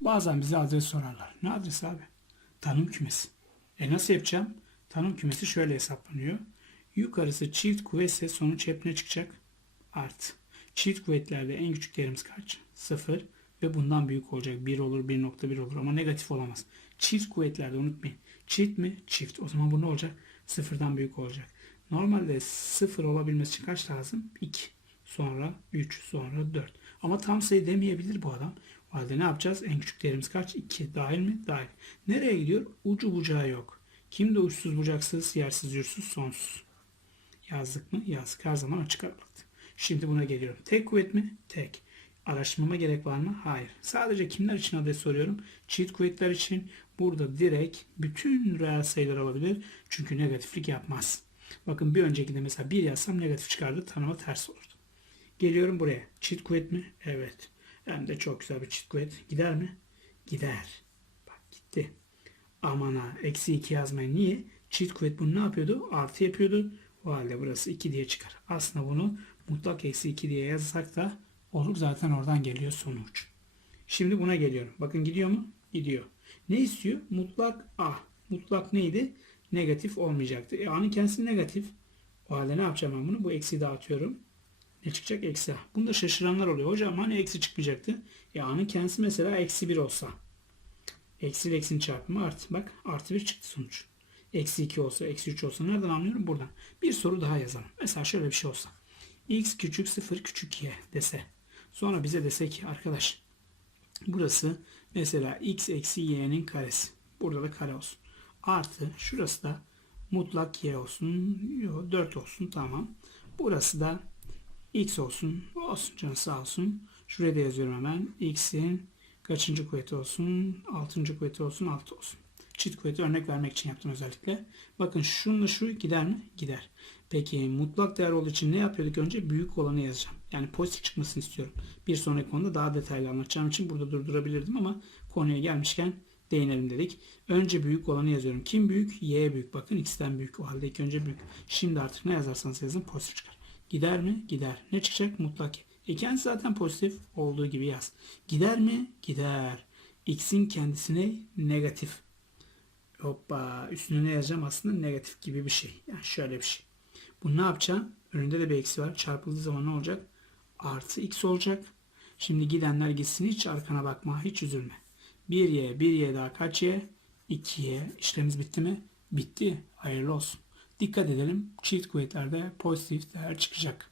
Bazen bize adres sorarlar. Ne adresi abi? Tanım kümesi. E nasıl yapacağım? Tanım kümesi şöyle hesaplanıyor. Yukarısı çift kuvvetse sonuç hep ne çıkacak? Artı. Çift kuvvetlerde en küçük değerimiz kaç? 0 ve bundan büyük olacak. 1 olur, 1.1 olur ama negatif olamaz. Çift kuvvetlerde unutmayın. Çift mi? Çift. O zaman bu ne olacak? Sıfırdan büyük olacak. Normalde 0 olabilmesi için kaç lazım? 2. Sonra 3, sonra 4. Ama tam sayı demeyebilir bu adam. O halde ne yapacağız? En küçük değerimiz kaç? 2. Dahil mi? Dahil. Nereye gidiyor? Ucu bucağı yok. Kimde uçsuz bucaksız, yersiz yursuz, sonsuz. Yazdık mı? Yazdık. Her zaman açık aralıktı. Şimdi buna geliyorum. Tek kuvvet mi? Tek. Araştırmama gerek var mı? Hayır. Sadece kimler için adres soruyorum? Çift kuvvetler için burada direkt bütün reel sayılar alabilir. Çünkü negatiflik yapmaz. Bakın bir öncekinde mesela 1 yazsam negatif çıkardı. Tanıma ters olurdu. Geliyorum buraya. Çift kuvvet mi? Evet. Hem de çok güzel bir çift kuvvet. Gider mi? Gider. Bak gitti. Aman ha. Eksi 2 yazmayın. Niye? Çift kuvvet bunu ne yapıyordu? Artı yapıyordu. O halde burası 2 diye çıkar. Aslında bunu mutlak eksi 2 diye yazsak da olur. Zaten oradan geliyor sonuç. Şimdi buna geliyorum. Bakın gidiyor mu? Gidiyor. Ne istiyor? Mutlak A. Mutlak neydi? Negatif olmayacaktı. E, A'nın kendisi negatif. O halde ne yapacağım ben bunu? Bu eksiyi dağıtıyorum. Ne çıkacak? Eksi. Bunda şaşıranlar oluyor. Hocam hani eksi çıkmayacaktı? E A'nın kendisi mesela eksi 1 olsa. Eksi ile eksinin çarpımı artı. Bak artı 1 çıktı sonuç. Eksi 2 olsa, eksi 3 olsa nereden anlıyorum? Buradan. Bir soru daha yazalım. Mesela şöyle bir şey olsa. x küçük 0 küçük y dese. Sonra bize dese ki arkadaş burası mesela x eksi y'nin karesi. Burada da kare olsun. Artı şurası da mutlak y olsun. Yok 4 olsun tamam. Burası da x olsun. Olsun canı sağ olsun. Şuraya da yazıyorum hemen. x'in kaçıncı kuvveti olsun? 6. kuvveti olsun 6 olsun. Çift kuvveti örnek vermek için yaptım özellikle. Bakın şununla şu gider mi? Gider. Peki mutlak değer olduğu için ne yapıyorduk önce? Büyük olanı yazacağım. Yani pozitif çıkmasını istiyorum. Bir sonraki konuda daha detaylı anlatacağım için burada durdurabilirdim ama konuya gelmişken değinelim dedik. Önce büyük olanı yazıyorum. Kim büyük? Y büyük. Bakın x'ten büyük. O halde ilk önce büyük. Şimdi artık ne yazarsanız yazın pozitif çıkar. Gider mi? Gider. Ne çıkacak? Mutlak. E kendisi zaten pozitif olduğu gibi yaz. Gider mi? Gider. X'in kendisine negatif. Hoppa üstüne ne yazacağım aslında negatif gibi bir şey. Yani şöyle bir şey. Bu ne yapacağım? Önünde de bir eksi var. Çarpıldığı zaman ne olacak? Artı x olacak. Şimdi gidenler gitsin hiç arkana bakma. Hiç üzülme. 1y, 1y daha kaç y? 2y. İşlemimiz bitti mi? Bitti. Hayırlı olsun. Dikkat edelim. Çift kuvvetlerde pozitif değer çıkacak.